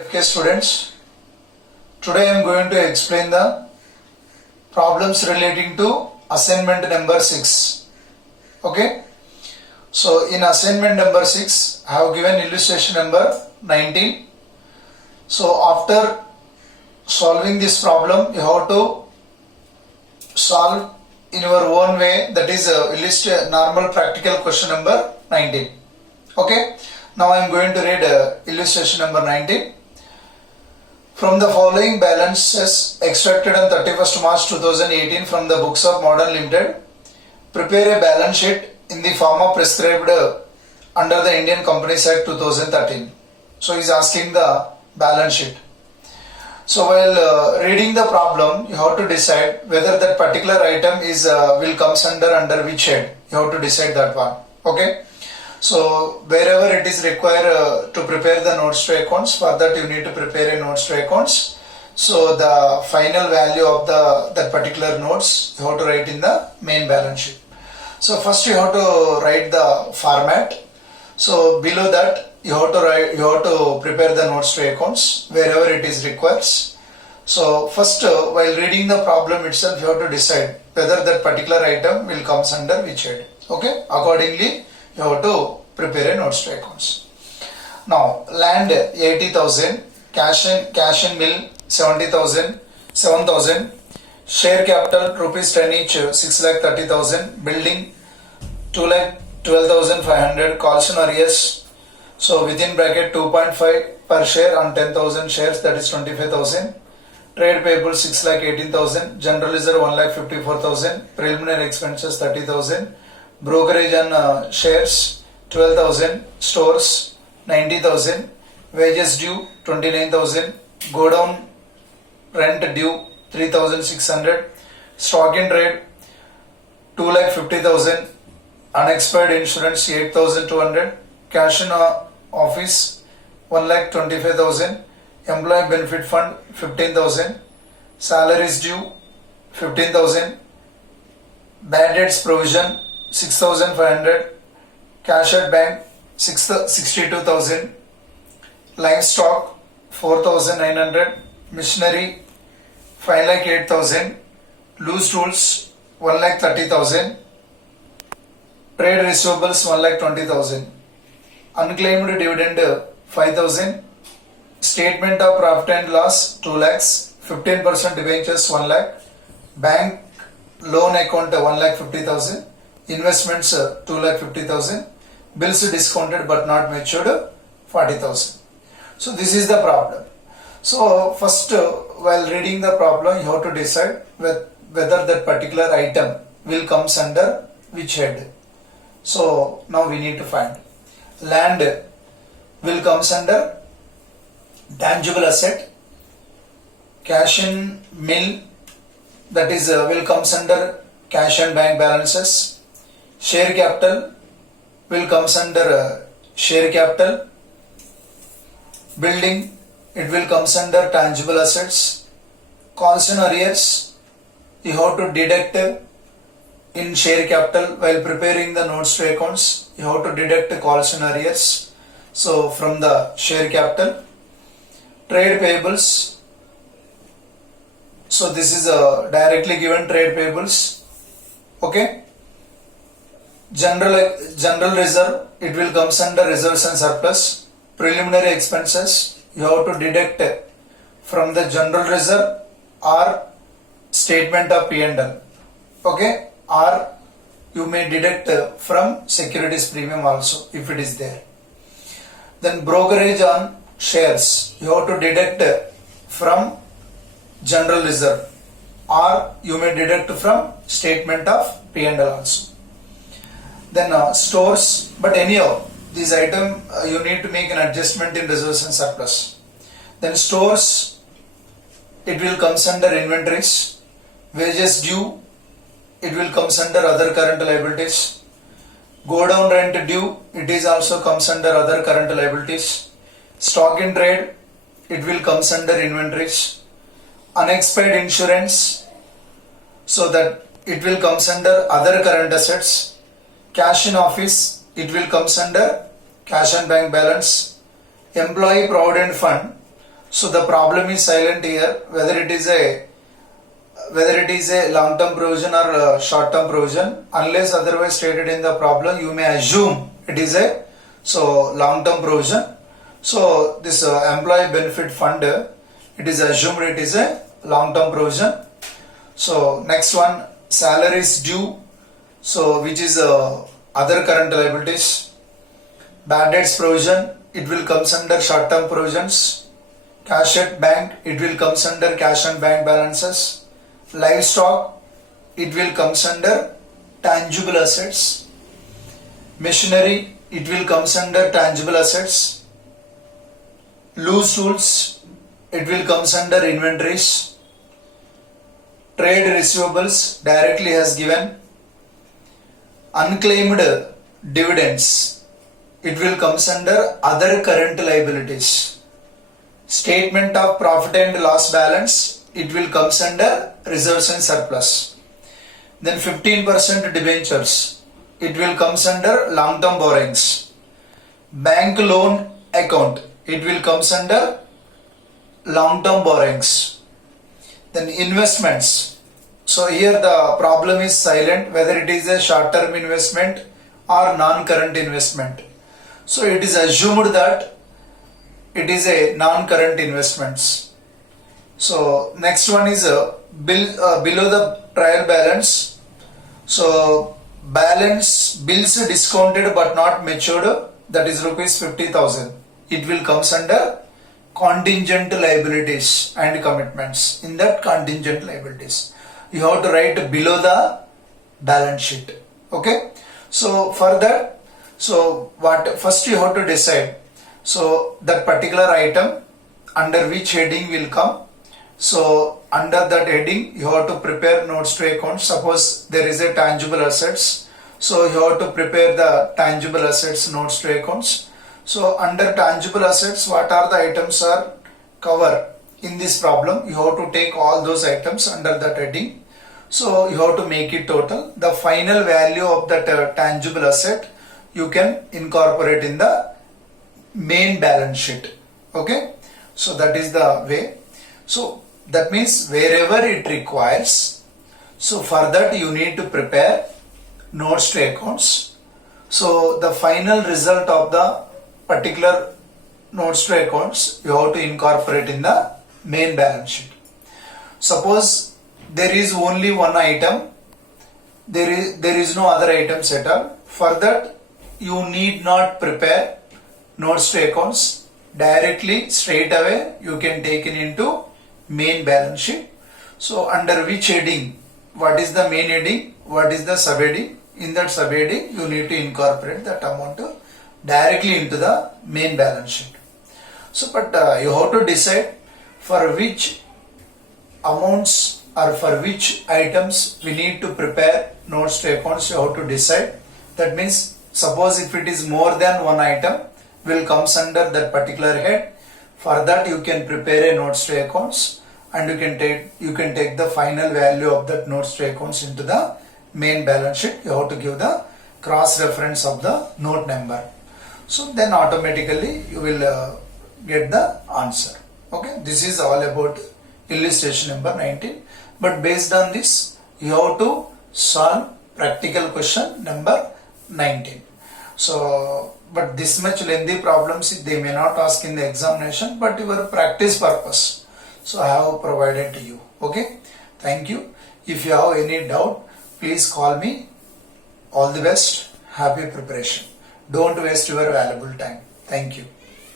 Okay students, today I am going to explain the problems relating to assignment number 6. Okay, so in assignment number 6 I have given illustration number 19. So after solving this problem you have to solve in your own way, that is normal practical question number 19. Okay, now I am going to read illustration number 19. From the following balances extracted on 31st March 2018 from the books of Modern Limited, prepare a balance sheet in the form of prescribed under the Indian Companies Act 2013. So he is asking the balance sheet. So while reading the problem, you have to decide whether that particular item is will comes under which head. You have to decide that one. Okay. So wherever it is required to prepare the notes to accounts, for that you need to prepare a notes to accounts. So the final value of that particular notes you have to write in the main balance sheet. So first you have to write the format. So below that you have to prepare the notes to accounts wherever it is required. So first while reading the problem itself you have to decide whether that particular item will comes under which head. Okay, accordingly you have to prepare a notes to accounts. Now land 80,000, cash and mill 70,000, 7,000, share capital rupees 10 each 6,30,000, building 2,12,500, calls and arrears. So within bracket 2.5 per share on 10,000 shares, that is 25,000. Trade payable 6,18,000, general reserve 1,54,000, preliminary expenses 30,000. Brokerage on shares 12,000, stores 90,000, wages due 29,000, go down rent due 3,600, stock in trade 2,50,000, unexpired insurance 8,200, cash in office 1,25,000, employee benefit fund 15,000, salaries due 15,000, bad debts provision 6,500, cash at bank 62,000, livestock 4,900, machinery 5,08,000, loose tools 1,30,000, trade receivables 1,20,000, unclaimed dividend 5,000, statement of profit and loss 2 lakhs, 15% debentures 1 lakh, bank loan account 1,50,000, investments 2,50,000, bills discounted but not matured 40,000. So this is the problem. So first while reading the problem you have to decide whether that particular item will comes under which head. So now we need to find land will comes under tangible asset, cash in mill, that is will comes under cash and bank balances, share capital will comes under share capital, building it will comes under tangible assets, calls and arrears you have to deduct in share capital. While preparing the notes to accounts you have to deduct calls and arrears, so from the share capital. Trade payables, so this is directly given trade payables. Okay, general reserve it will comes under reserves and surplus. Preliminary expenses you have to deduct from the general reserve or statement of P&L. Okay, or you may deduct from securities premium also if it is there. Then brokerage on shares you have to deduct from general reserve or you may deduct from statement of P&L also. Then stores, but anyhow this item you need to make an adjustment in reserves and surplus. Then stores it will comes under inventories, wages due it will comes under other current liabilities, go down rent due it is also comes under other current liabilities, stock in trade it will comes under inventories, unexpired insurance so that it will comes under other current assets, cash in office it will comes under cash and bank balance, employee provident fund So the problem is silent here, whether it is a long term provision or a short term provision. Unless otherwise stated in the problem, you may assume it is a long term provision. So this employee benefit fund, it is assumed it is a long term provision. So next one, salaries due, so which is other current liabilities. Bad debts provision, it will comes under short term provisions. Cash at bank, it will comes under cash and bank balances. Livestock, it will comes under tangible assets. Machinery, it will comes under tangible assets. Loose tools, it will comes under inventories. Trade receivables directly has given. Unclaimed dividends, it will comes under other current liabilities. Statement of profit and loss balance, it will comes under reserves and surplus. Then 15% debentures, it will comes under long term borrowings. Bank loan account, it will comes under long term borrowings. Then investments, so here the problem is silent, whether it is a short term investment or non current investment. So it is assumed that it is a non current investments. So next one is below the trial balance. So balance bills discounted but not matured, that is rupees 50,000. It will comes under contingent liabilities and commitments. In that contingent liabilities, you have to write below the balance sheet. Okay. So for that, so what first you have to decide. So that particular item under which heading will come. So under that heading you have to prepare notes to account. Suppose there is a tangible assets, so you have to prepare the tangible assets notes to accounts. So under tangible assets, what are the items are covered in this problem? You have to take all those items under that heading. So you have to make it total. The final value of that tangible asset you can incorporate in the main balance sheet. Okay, so that is the way. So that means wherever it requires, so for that you need to prepare notes to accounts. So the final result of the particular notes to accounts you have to incorporate in the main balance sheet. Suppose there is only one item, there is no other items at all. For that you need not prepare notes to accounts, directly straight away you can take it into main balance sheet. So under which heading, what is the main heading, what is the subheading? In that subheading you need to incorporate that amount directly into the main balance sheet. So but you have to decide for which amounts or for which items we need to prepare notes to accounts. You have to decide. That means suppose if it is more than one item, will comes under that particular head. For that you can prepare a notes to accounts and you can take the final value of that notes to accounts into the main balance sheet. You have to give the cross reference of the note number. So then automatically you will get the answer. Okay, this is all about illustration number 19. But based on this you have to solve practical question number 19. So but this much lengthy problems they may not ask in the examination, but your practice purpose, so I have provided to you. Okay, thank you. If you have any doubt, please call me. All the best. Happy preparation. Don't waste your valuable time. Thank you.